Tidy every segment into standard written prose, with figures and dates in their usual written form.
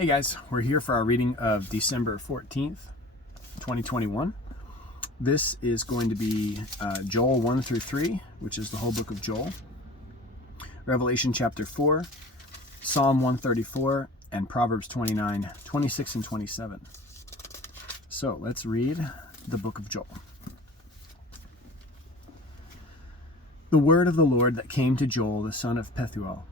Hey guys, we're here for our reading of December 14th, 2021. This is going to be Joel 1 through 3, which is the whole book of Joel, Revelation chapter 4, Psalm 134, and Proverbs 29, 26, and 27. So let's read the book of Joel. The word of the Lord that came to Joel, the son of Pethuel.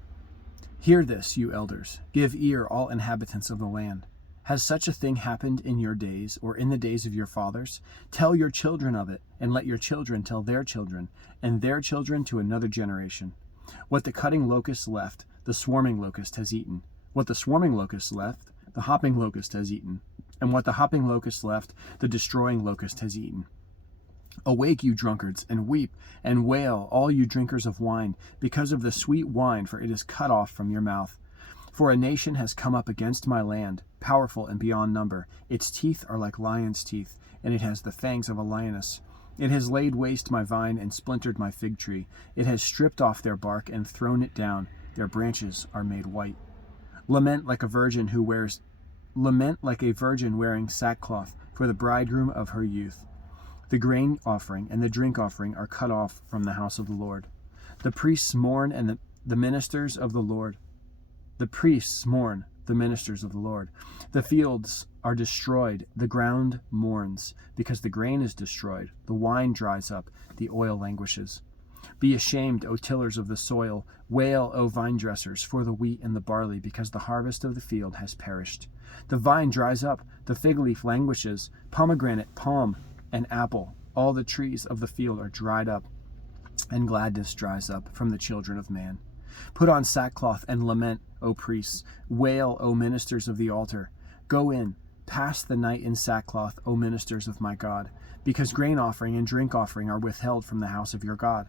Hear this, you elders. Give ear, all inhabitants of the land. Has such a thing happened in your days, or in the days of your fathers? Tell your children of it, and let your children tell their children, and their children to another generation. What the cutting locust left, the swarming locust has eaten. What the swarming locust left, the hopping locust has eaten. And what the hopping locust left, the destroying locust has eaten. Awake, you drunkards, and weep, and wail, all you drinkers of wine, because of the sweet wine, for it is cut off from your mouth. For a nation has come up against my land, powerful and beyond number. Its teeth are like lion's teeth, and it has the fangs of a lioness. It has laid waste my vine and splintered my fig tree. It has stripped off their bark and thrown it down. Their branches are made white. Lament like a virgin wearing sackcloth for the bridegroom of her youth. The grain offering and the drink offering are cut off from the house of the Lord. The priests mourn, and the ministers of the Lord. The priests mourn, the ministers of the Lord. The fields are destroyed, the ground mourns, because the grain is destroyed. The wine dries up, the oil languishes. Be ashamed, O tillers of the soil. Wail, O vine dressers, for the wheat and the barley, because the harvest of the field has perished. The vine dries up, the fig leaf languishes, pomegranate, palm, and apple, all the trees of the field are dried up, and gladness dries up from the children of man. Put on sackcloth and lament, O priests. Wail, O ministers of the altar. Go in, pass the night in sackcloth, O ministers of my God, because grain offering and drink offering are withheld from the house of your God.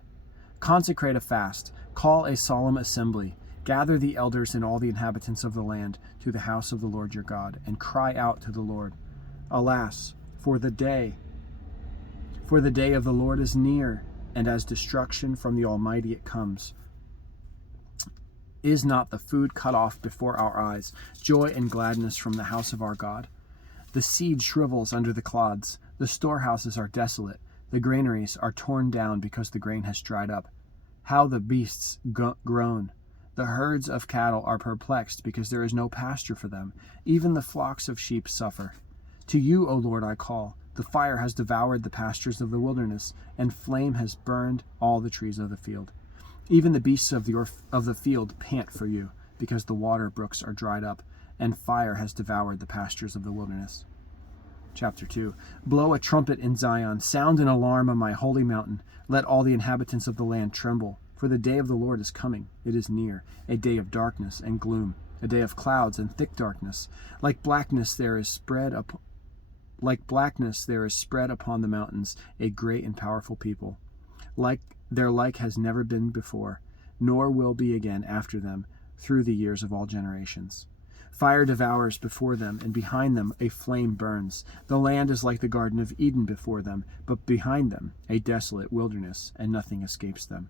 Consecrate a fast, call a solemn assembly, gather the elders and all the inhabitants of the land to the house of the Lord your God, and cry out to the Lord. Alas, for the day of the Lord is near, and as destruction from the Almighty it comes. Is not the food cut off before our eyes, joy and gladness from the house of our God? The seed shrivels under the clods, the storehouses are desolate, the granaries are torn down because the grain has dried up. How the beasts groan! The herds of cattle are perplexed because there is no pasture for them. Even the flocks of sheep suffer. To you, O Lord, I call. The fire has devoured the pastures of the wilderness, and flame has burned all the trees of the field. Even the beasts of the field pant for you, because the water brooks are dried up, and fire has devoured the pastures of the wilderness. Chapter 2. Blow a trumpet in Zion, sound an alarm on my holy mountain. Let all the inhabitants of the land tremble, for the day of the Lord is coming. It is near, a day of darkness and gloom, a day of clouds and thick darkness. Like blackness there is spread upon the mountains a great and powerful people. Their like has never been before, nor will be again after them, through the years of all generations. Fire devours before them, and behind them a flame burns. The land is like the Garden of Eden before them, but behind them a desolate wilderness, and nothing escapes them.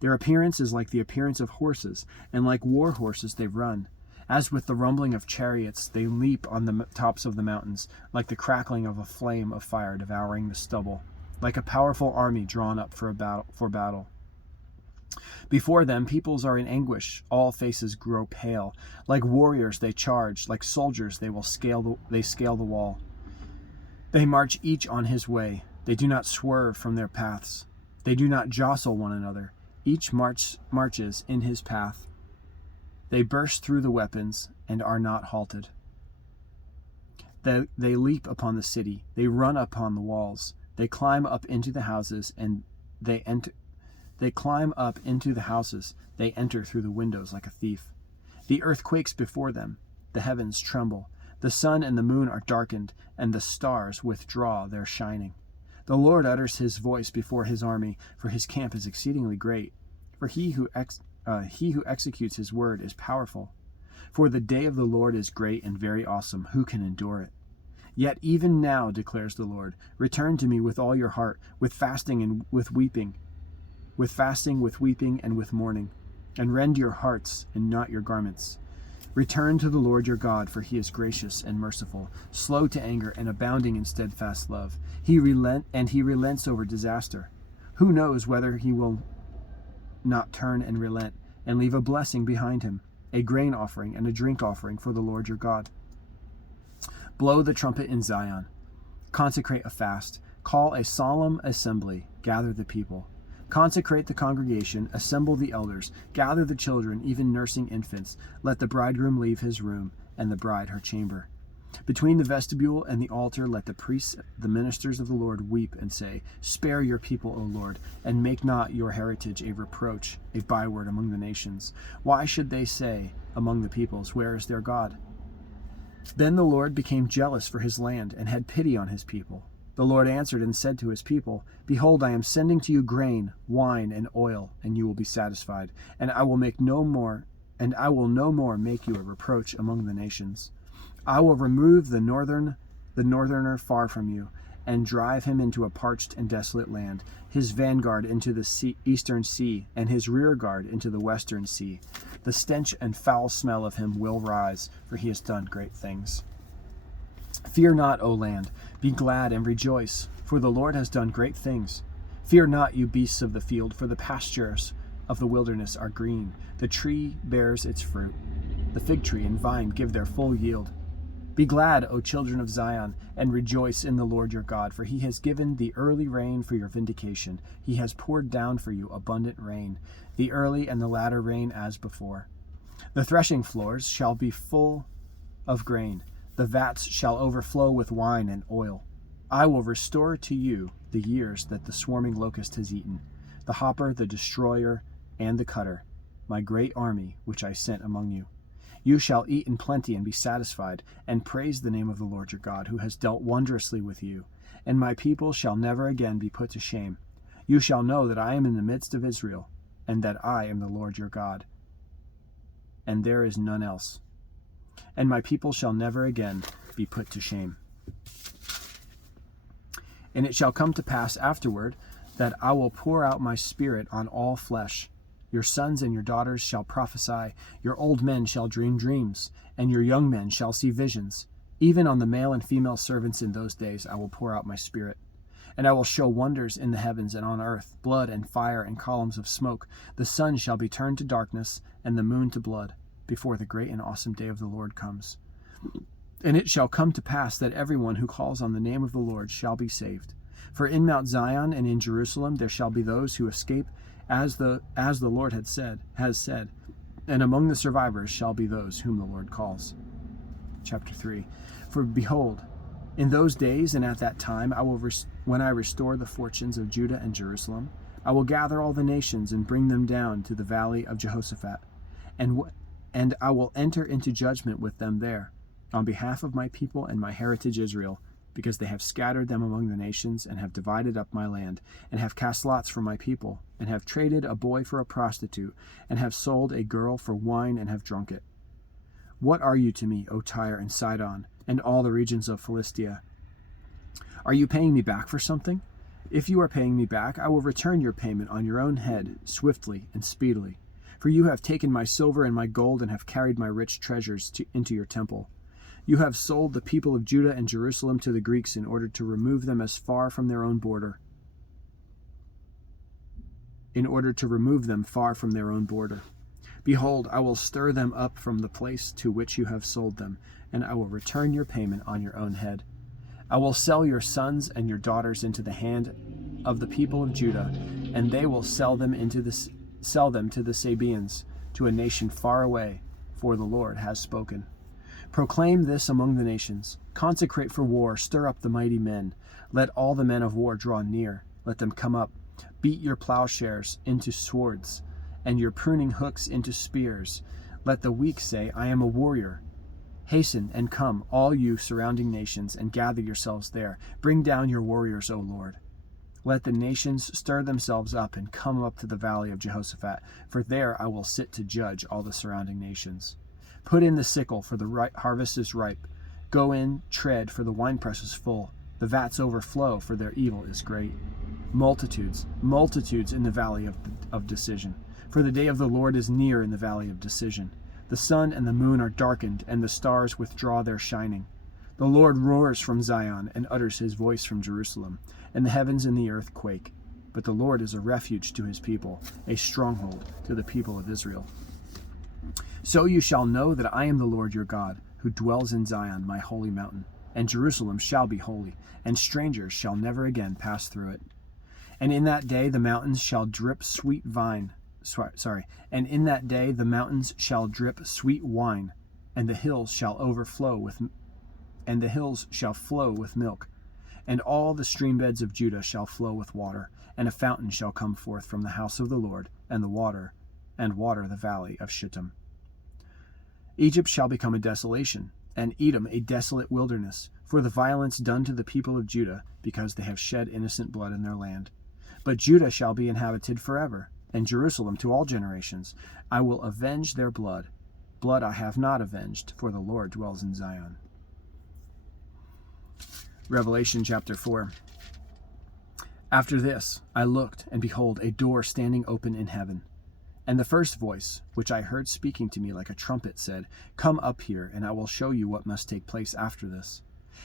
Their appearance is like the appearance of horses, and like war horses they run. As with the rumbling of chariots, they leap on the tops of the mountains, like the crackling of a flame of fire devouring the stubble, like a powerful army drawn up for battle. Before them, peoples are in anguish. All faces grow pale. Like warriors, they charge. Like soldiers, they scale the wall. They march each on his way. They do not swerve from their paths. They do not jostle one another. Each marches in his path. They burst through the weapons and are not halted. They leap upon the city. They run upon the walls. They climb up into the houses and they enter. They climb up into the houses. They enter through the windows like a thief. The earth quakes before them. The heavens tremble. The sun and the moon are darkened, and the stars withdraw their shining. The Lord utters his voice before his army, for his camp is exceedingly great. For he who executes his word is powerful. For the day of the Lord is great and very awesome. Who can endure it? Yet even now, declares the Lord, return to me with all your heart, with fasting and with weeping, with mourning, and rend your hearts and not your garments. Return to the Lord your God, for he is gracious and merciful, slow to anger and abounding in steadfast love. He relents over disaster. Who knows whether he will not turn and relent and leave a blessing behind him, a grain offering and a drink offering for the Lord your God. Blow the trumpet in Zion. Consecrate a fast. Call a solemn assembly. Gather the people. Consecrate the congregation. Assemble the elders. Gather the children, even nursing infants. Let the bridegroom leave his room, and the bride her chamber. Between the vestibule and the altar, let the priests, the ministers of the Lord, weep and say, Spare your people, O Lord, and make not your heritage a reproach, a byword among the nations. Why should they say among the peoples, Where is their God? Then the Lord became jealous for his land and had pity on his people. The Lord answered and said to his people, Behold, I am sending to you grain, wine, and oil, and you will be satisfied, and I will no more make you a reproach among the nations. I will remove the northerner far from you, and drive him into a parched and desolate land, his vanguard into the eastern sea, and his rear guard into the western sea. The stench and foul smell of him will rise, for he has done great things. Fear not, O land, be glad and rejoice, for the Lord has done great things. Fear not, you beasts of the field, for the pastures of the wilderness are green. The tree bears its fruit. The fig tree and vine give their full yield. Be glad, O children of Zion, and rejoice in the Lord your God, for he has given the early rain for your vindication. He has poured down for you abundant rain, the early and the latter rain as before. The threshing floors shall be full of grain. The vats shall overflow with wine and oil. I will restore to you the years that the swarming locust has eaten, the hopper, the destroyer, and the cutter, my great army which I sent among you. You shall eat in plenty and be satisfied, and praise the name of the Lord your God, who has dealt wondrously with you. And my people shall never again be put to shame. You shall know that I am in the midst of Israel, and that I am the Lord your God, and there is none else. And my people shall never again be put to shame. And it shall come to pass afterward that I will pour out my spirit on all flesh. Your sons and your daughters shall prophesy, your old men shall dream dreams, and your young men shall see visions. Even on the male and female servants in those days I will pour out my spirit. And I will show wonders in the heavens and on earth, blood and fire and columns of smoke. The sun shall be turned to darkness, and the moon to blood, before the great and awesome day of the Lord comes. And it shall come to pass that everyone who calls on the name of the Lord shall be saved. For in Mount Zion and in Jerusalem there shall be those who escape, as the Lord has said, and among the survivors shall be those whom the Lord calls. Chapter 3. For behold, in those days and at that time, when I restore the fortunes of Judah and Jerusalem, I will gather all the nations and bring them down to the valley of Jehoshaphat, and I will enter into judgment with them there, on behalf of my people and my heritage Israel, because they have scattered them among the nations, and have divided up my land, and have cast lots for my people, and have traded a boy for a prostitute, and have sold a girl for wine, and have drunk it. What are you to me, O Tyre and Sidon, and all the regions of Philistia? Are you paying me back for something? If you are paying me back, I will return your payment on your own head, swiftly and speedily. For you have taken my silver and my gold, and have carried my rich treasures into your temple. You have sold the people of Judah and Jerusalem to the Greeks in order to remove them far from their own border. Behold, I will stir them up from the place to which you have sold them, and I will return your payment on your own head. I will sell your sons and your daughters into the hand of the people of Judah, and they will sell them to the Sabeans, to a nation far away, for the Lord has spoken. Proclaim this among the nations. Consecrate for war, stir up the mighty men. Let all the men of war draw near. Let them come up. Beat your plowshares into swords, and your pruning hooks into spears. Let the weak say, I am a warrior. Hasten and come, all you surrounding nations, and gather yourselves there. Bring down your warriors, O Lord. Let the nations stir themselves up and come up to the valley of Jehoshaphat, for there I will sit to judge all the surrounding nations. Put in the sickle, for the harvest is ripe. Go in, tread, for the winepress is full. The vats overflow, for their evil is great. Multitudes, multitudes in the valley of decision. For the day of the Lord is near in the valley of decision. The sun and the moon are darkened, and the stars withdraw their shining. The Lord roars from Zion and utters his voice from Jerusalem, and the heavens and the earth quake. But the Lord is a refuge to his people, a stronghold to the people of Israel. So you shall know that I am the Lord your God, who dwells in Zion, my holy mountain. And Jerusalem shall be holy, and strangers shall never again pass through it. And in that day the mountains shall drip sweet wine, and in that day the mountains shall drip sweet wine, and the hills shall flow with milk, and all the stream beds of Judah shall flow with water, and a fountain shall come forth from the house of the Lord, and water the valley of Shittim. Egypt shall become a desolation, and Edom a desolate wilderness, for the violence done to the people of Judah, because they have shed innocent blood in their land. But Judah shall be inhabited forever, and Jerusalem to all generations. I will avenge their blood. Blood I have not avenged, for the Lord dwells in Zion. Revelation chapter 4. After this I looked, and behold, a door standing open in heaven. And the first voice, which I heard speaking to me like a trumpet, said, Come up here, and I will show you what must take place after this.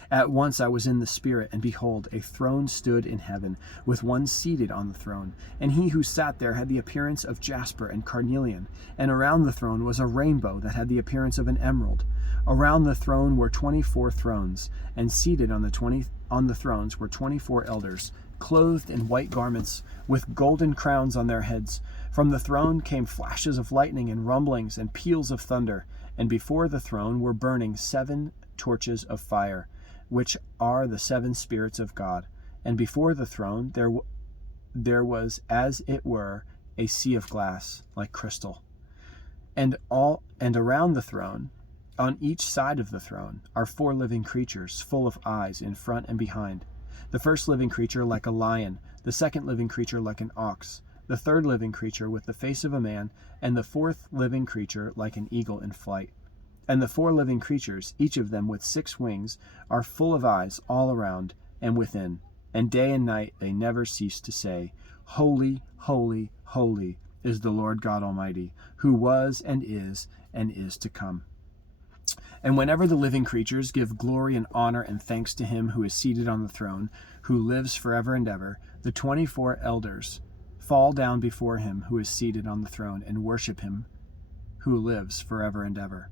At once I was in the Spirit, and behold, a throne stood in heaven, with one seated on the throne. And he who sat there had the appearance of jasper and carnelian, and around the throne was a rainbow that had the appearance of an emerald. Around the throne were 24 thrones, and seated on the thrones were 24 elders, clothed in white garments, with golden crowns on their heads. From the throne came flashes of lightning and rumblings and peals of thunder, and before the throne were burning 7 torches of fire, which are the 7 spirits of God. And before the throne there was, as it were, a sea of glass, like crystal. And around the throne, on each side of the throne, are 4 living creatures, full of eyes in front and behind. The first living creature like a lion, the second living creature like an ox, the third living creature with the face of a man, and the fourth living creature like an eagle in flight. And the 4 living creatures, each of them with 6 wings, are full of eyes all around and within. And day and night they never cease to say, Holy, holy, holy is the Lord God Almighty, who was and is to come. And whenever the living creatures give glory and honor and thanks to him who is seated on the throne, who lives forever and ever, the 24 elders fall down before him who is seated on the throne and worship him who lives forever and ever.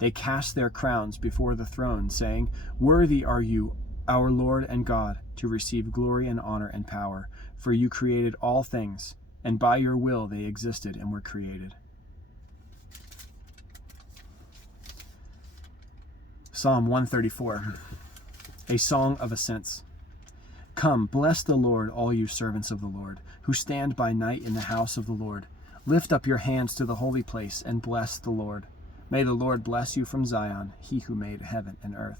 They cast their crowns before the throne, saying, Worthy are you, our Lord and God, to receive glory and honor and power, for you created all things, and by your will they existed and were created. Psalm 134, a song of ascents. Come, bless the Lord, all you servants of the Lord, who stand by night in the house of the Lord. Lift up your hands to the holy place and bless the Lord. May the Lord bless you from Zion, he who made heaven and earth.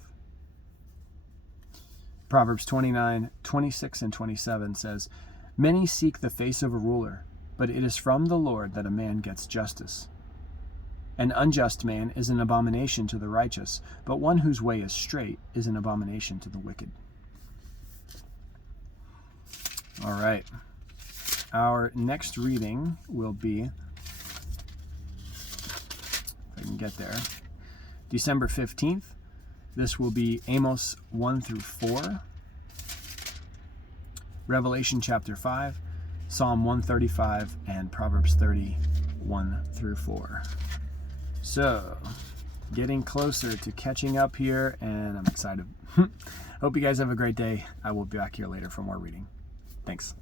Proverbs 29:26 and 27 says, Many seek the face of a ruler, but it is from the Lord that a man gets justice. An unjust man is an abomination to the righteous, but one whose way is straight is an abomination to the wicked. All right. Our next reading will be, if I can get there, December 15th. This will be Amos 1 through 4, Revelation chapter 5, Psalm 135, and Proverbs 31 through 4. So, getting closer to catching up here, and I'm excited. Hope you guys have a great day. I will be back here later for more reading. Thanks.